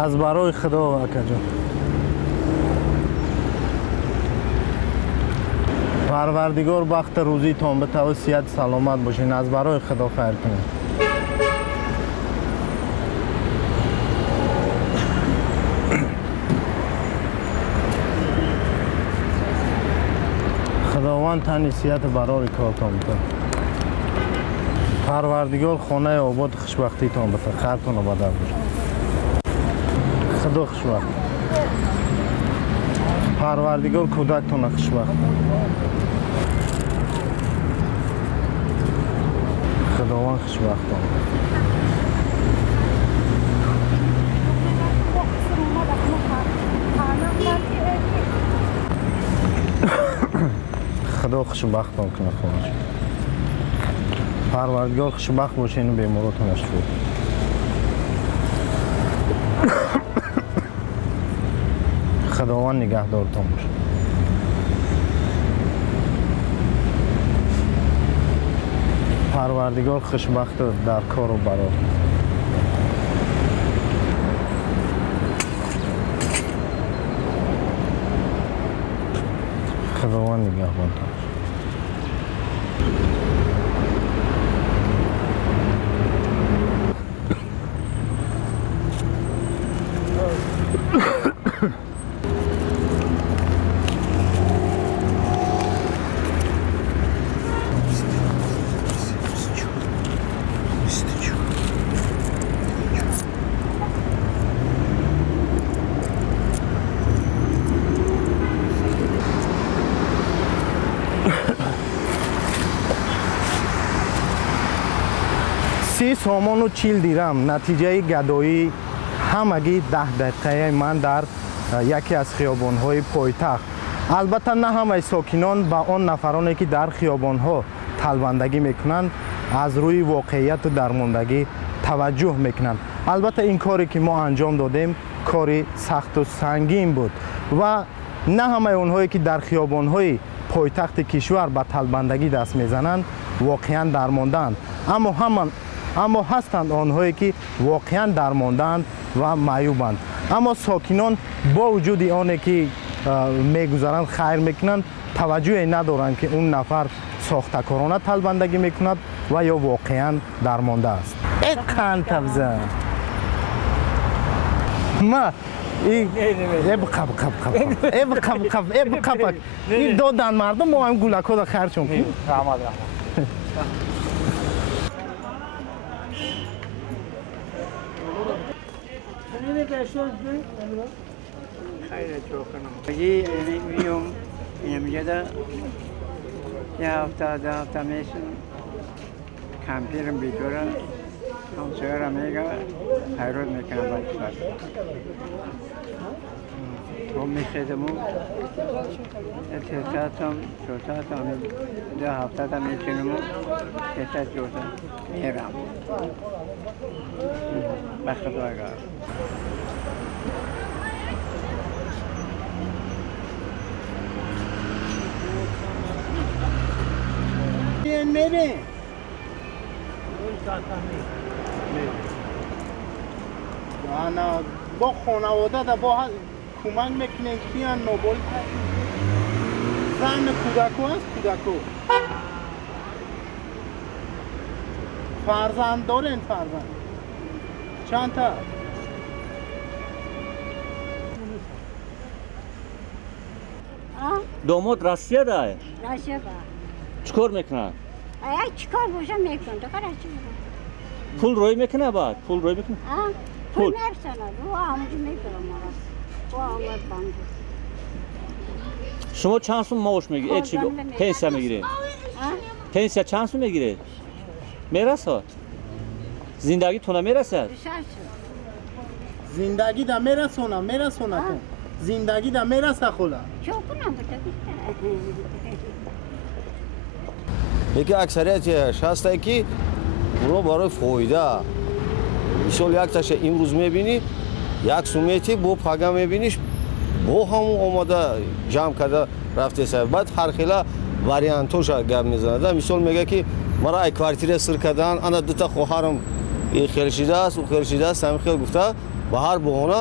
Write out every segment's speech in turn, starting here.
از برای خدا اکا جان. پروردگار بخت روزی تان بده و صحت سلامت باشین. از برای خدا خیر کنین. خداوند تن صحت برای کارتان بده. پروردگار خانه آباد خوشبختی تان بده. خیرتان رو بده. خدا خوشبخت. پروردگار کودکتان خوشبخت. خداوند خوشبخت. خدا خوشبختان کنه خودش. پروردگار خوشبخت باشین و بیماراتون شفا. خداوند نگهدارتان باشه. پروردگار خوشبخت در کار و برای. خداوند نگهبانتان باشه. سامان و 40 دیرم نتیجه گدایی همگی 10 دقیقه من در یکی از خیابان‌های پایتخت. البته نه همه ساکنان با آن نفرانی که در خیابان‌ها طلبندگی میکنند از روی واقعیت و درماندگی توجه میکنند. البته این کاری که ما انجام دادیم کاری سخت و سنگین بود و نه همه اونهایی که در خیابان‌های پایتخت کشور به طلبندگی دست میزنند واقعا درماندند، اما هستند آنهایی که واقعا درماندند و معیوبند. اما ساکنان با وجود آنه که میگذارند خیر میکنند توجه ندارند که اون نفر ساختکارانه طلبندگی میکند و یا واقعا درمانده است. اقن تبزن ما این دادن مردم ما هم گولک ها دا خرچون کنیم. خیلی تو کنم. اگه میام میگه دا یه هفته 10 هفته میشن کمپیرم بیدوره همسایرم میگه خیرات میکنم باید شد. تو میخیدم تساتم چوساتم 10 هفته تا میکنم تسات چوسا میرم. بخدا اگر میره انا با خانواده دا با کمک میکنین کیان نوبل زن کودکو است کودکو فرزند دارین فرزند چند تا داماد راسیه داره؟ راسیه با چکار میکنه؟ چیکار باشم میکنم دکار پول روی میکنه بعد پول روی میکنه پول نرسانه رو همونجا میکنم با آمد بانده. شما چند سوم معاش میگیرید؟ چی پنسیا میگیرید؟ پنسیا چند سوم میگیرید؟ میرسه؟ زندگی تونه میرسه؟ زندگی دا میرسونه کن زندگی دا میرسه خولا چون کنم بوده یکی اکثریتش هسته که اونا برای فایده مثال یک تاشه امروز میبینی یک سومیتی با پاگه میبینیش با همون آماده جمع کرده رفته سر بعد هر خیلی واریانتوش گپ میزنه. مثال میگه که مرا ای کوارتیر سر کردن انا دوتا خواهرم این خیلی شیده است و خیلی شیده است همین خیلی گفته ба ҳар боҳона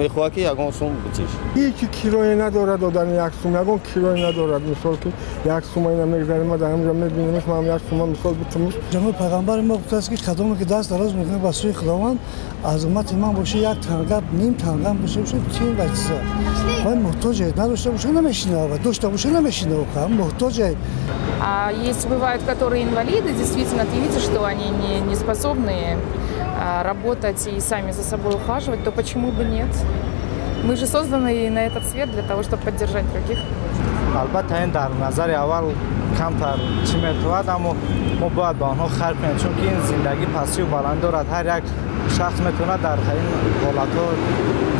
мехоҳад ки ягон сум битиш. یکی کیلویی ندارد دادن یک سوم یگان کیلویی ندارد مثال که یک سومی نمیگذاریم ما در همینجا میبینیمش ما هم یک سوم مثال بتمش جناب پیغمبر ما گفته است که کدامی که دست دراز میکنه به سوی خداوند عظمت من باشه یک تنگه نیم تنگه باشه تیم و چیزا ما محتاج نداشته باشه نمیشینه و داشته باشه نمیشینه و محتاج. А есть бывают, которые инвалиды, действительно, ты видишь, что они не способны работать и сами за собой ухаживать, то почему бы нет? Мы же созданы на этот свет для того, чтобы поддержать других. البته این در نظر اول کمتر چی میتواند اما ما باید با آنها خرج کنیم چون که این زندگی پسی و بلند دارد هر یک شخص میتونه در این حالتها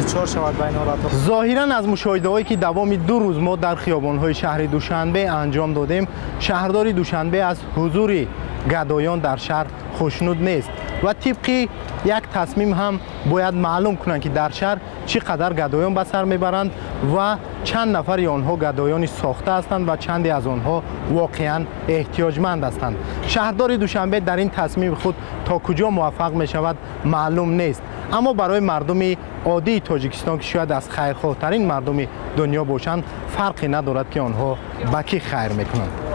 دچار شود بین حالتها. ظاهرا از مشاهده‌هایی که دوام 2 روز ما در خیابان‌های شهر دوشنبه انجام دادیم شهردار دوشنبه از حضور گدایان در شهر خوشنود نیست و طبق یک تصمیم هم باید معلوم کنند که در شهر چقدر گدایان به سر میبرند و چند نفر آنها گدایان ساخته هستند و چندی از آنها واقعا احتیاجمند هستند. شهردار دوشنبه در این تصمیم خود تا کجا موفق می شود معلوم نیست، اما برای مردم عادی تاجیکستان که شاید از خیرخواهترین مردم دنیا باشند فرقی ندارد که آنها به کی خیر میکنند.